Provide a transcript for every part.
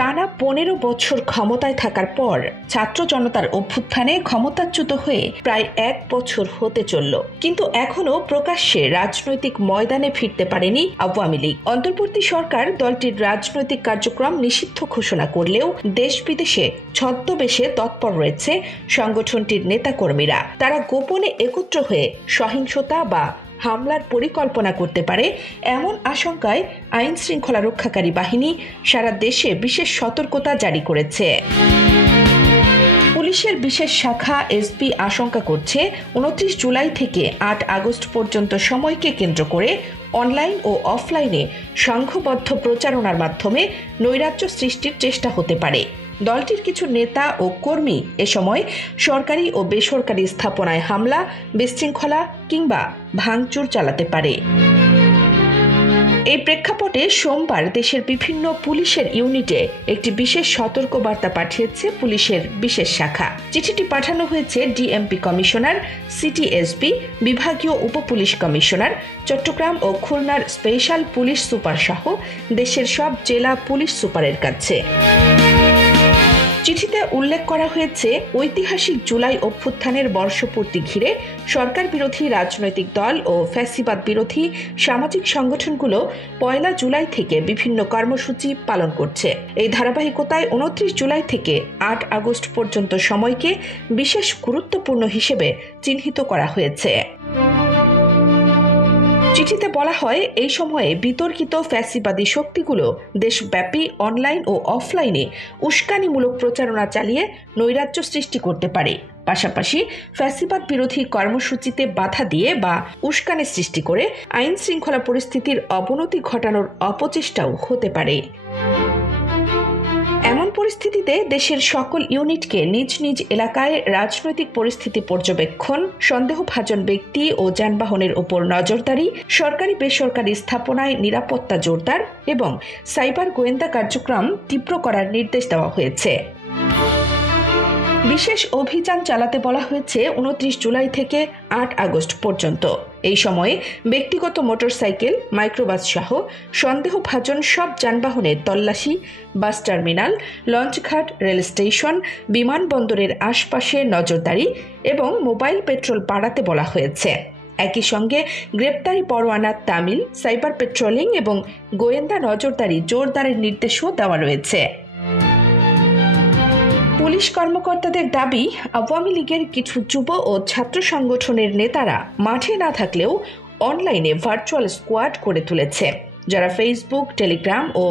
টানা ১৫ বছর ক্ষমতায় থাকার পর ছাত্র জনতার অভ্যুত্থানে ক্ষমতাচ্যুত হয়ে প্রায় ১ বছর হতে চলল, কিন্তু এখনো প্রকাশ্যে রাজনৈতিক ময়দানে ফিরতে পারেনি আওয়ামী লীগ। অন্তর্বর্তী সরকার দলটির রাজনৈতিক কার্যক্রম নিষিদ্ধ ঘোষণা করলেও দেশ বিদেশে ছদ্মবেশে তৎপর রয়েছে সংগঠনটির নেতাকর্মীরা। তারা গোপনে একত্র হয়ে সহিংসতা বা হামলার পরিকল্পনা করতে পারে এমন আশঙ্কায় আইন শৃঙ্খলা রক্ষাকারী বাহিনী সারা দেশে বিশেষ সতর্কতা জারি করেছে। পুলিশের বিশেষ শাখা এসপি আশঙ্কা করছে ২৯ জুলাই থেকে ৮ আগস্ট পর্যন্ত সময়কে কেন্দ্র করে অনলাইন ও অফলাইনে সংঘবদ্ধ প্রচারণার মাধ্যমে নৈরাজ্য সৃষ্টির চেষ্টা হতে পারে। দলটির কিছু নেতা ও কর্মী এ সময় সরকারি ও বেসরকারি স্থাপনায় হামলা, বিশৃঙ্খলা কিংবা ভাঙচুর চালাতে পারে। এই প্রেক্ষাপটে সোমবার দেশের বিভিন্ন পুলিশের ইউনিটে একটি বিশেষ সতর্কবার্তা পাঠিয়েছে পুলিশের বিশেষ শাখা। চিঠিটি পাঠানো হয়েছে ডিএমপি কমিশনার, সিটি এসপি, বিভাগীয় উপপুলিশ কমিশনার, চট্টগ্রাম ও খুলনার স্পেশাল পুলিশ সুপার সহ দেশের সব জেলা পুলিশ সুপারের কাছে। চিঠিতে উল্লেখ করা হয়েছে, ঐতিহাসিক জুলাই অভ্যুত্থানের বর্ষপূর্তি ঘিরে সরকার বিরোধী রাজনৈতিক দল ও ফ্যাসিবাদ বিরোধী সামাজিক সংগঠনগুলো ১ জুলাই থেকে বিভিন্ন কর্মসূচি পালন করছে। এই ধারাবাহিকতায় ২৯ জুলাই থেকে ৮ আগস্ট পর্যন্ত সময়কে বিশেষ গুরুত্বপূর্ণ হিসেবে চিহ্নিত করা হয়েছে। চিঠিতে বলা হয়, এই সময়ে বিতর্কিত ফ্যাসিবাদী শক্তিগুলো দেশব্যাপী অনলাইন ও অফলাইনে উস্কানিমূলক প্রচারণা চালিয়ে নৈরাজ্য সৃষ্টি করতে পারে। পাশাপাশি ফ্যাসিবাদ বিরোধী কর্মসূচিতে বাধা দিয়ে বা উস্কানি সৃষ্টি করে আইন শৃঙ্খলা পরিস্থিতির অবনতি ঘটানোর অপচেষ্টাও হতে পারে। এমন পরিস্থিতিতে দেশের সকল ইউনিটকে নিজ নিজ এলাকায় রাজনৈতিক পরিস্থিতি পর্যবেক্ষণ, সন্দেহভাজন ব্যক্তি ও যানবাহনের উপর নজরদারি, সরকারি বেসরকারি স্থাপনায় নিরাপত্তা জোরদার এবং সাইবার গোয়েন্দা কার্যক্রম তীব্র করার নির্দেশ দেওয়া হয়েছে। বিশেষ অভিযান চালাতে বলা হয়েছে ২৯ জুলাই থেকে ৮ আগস্ট পর্যন্ত। এই সময়ে ব্যক্তিগত মোটরসাইকেল, মাইক্রোবাস সহ সন্দেহভাজন সব যানবাহনের তল্লাশি, বাস টার্মিনাল, লঞ্চঘাট, রেল স্টেশন, বিমানবন্দরের আশপাশে নজরদারি এবং মোবাইল পেট্রোল বাড়াতে বলা হয়েছে। একই সঙ্গে গ্রেপ্তারি পরোয়ানা তামিল, সাইবার পেট্রোলিং এবং গোয়েন্দা নজরদারি জোরদারের নির্দেশও দেওয়া রয়েছে। পুলিশ কর্মকর্তাদের দাবি, আওয়ামী লীগের কিছু যুব ও ছাত্র সংগঠনের নেতারা মাঠে না থাকলেও অনলাইনে ভার্চুয়াল স্কোয়াড করে তুলেছে, যারা ফেসবুক, টেলিগ্রাম ও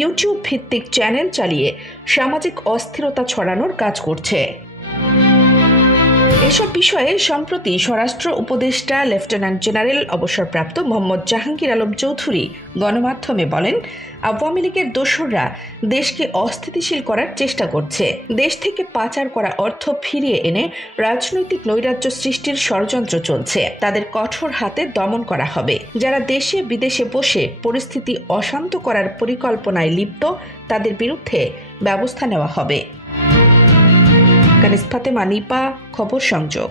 ইউটিউব ভিত্তিক চ্যানেল চালিয়ে সামাজিক অস্থিরতা ছড়ানোর কাজ করছে। এসব বিষয়ে সম্প্রতি স্বরাষ্ট্র উপদেষ্টা লেফটেন্যান্ট জেনারেল অবসরপ্রাপ্ত মোহাম্মদ জাহাঙ্গীর আলম চৌধুরী গণমাধ্যমে বলেন, আওয়ামী লীগের দোসররা দেশকে অস্থিতিশীল করার চেষ্টা করছে। দেশ থেকে পাচার করা অর্থ ফিরিয়ে এনে রাজনৈতিক নৈরাজ্য সৃষ্টির ষড়যন্ত্র চলছে। তাদের কঠোর হাতে দমন করা হবে। যারা দেশে বিদেশে বসে পরিস্থিতি অশান্ত করার পরিকল্পনায় লিপ্ত, তাদের বিরুদ্ধে ব্যবস্থা নেওয়া হবে। কানিস ফাতেমা, নিপা, খবর সংযোগ।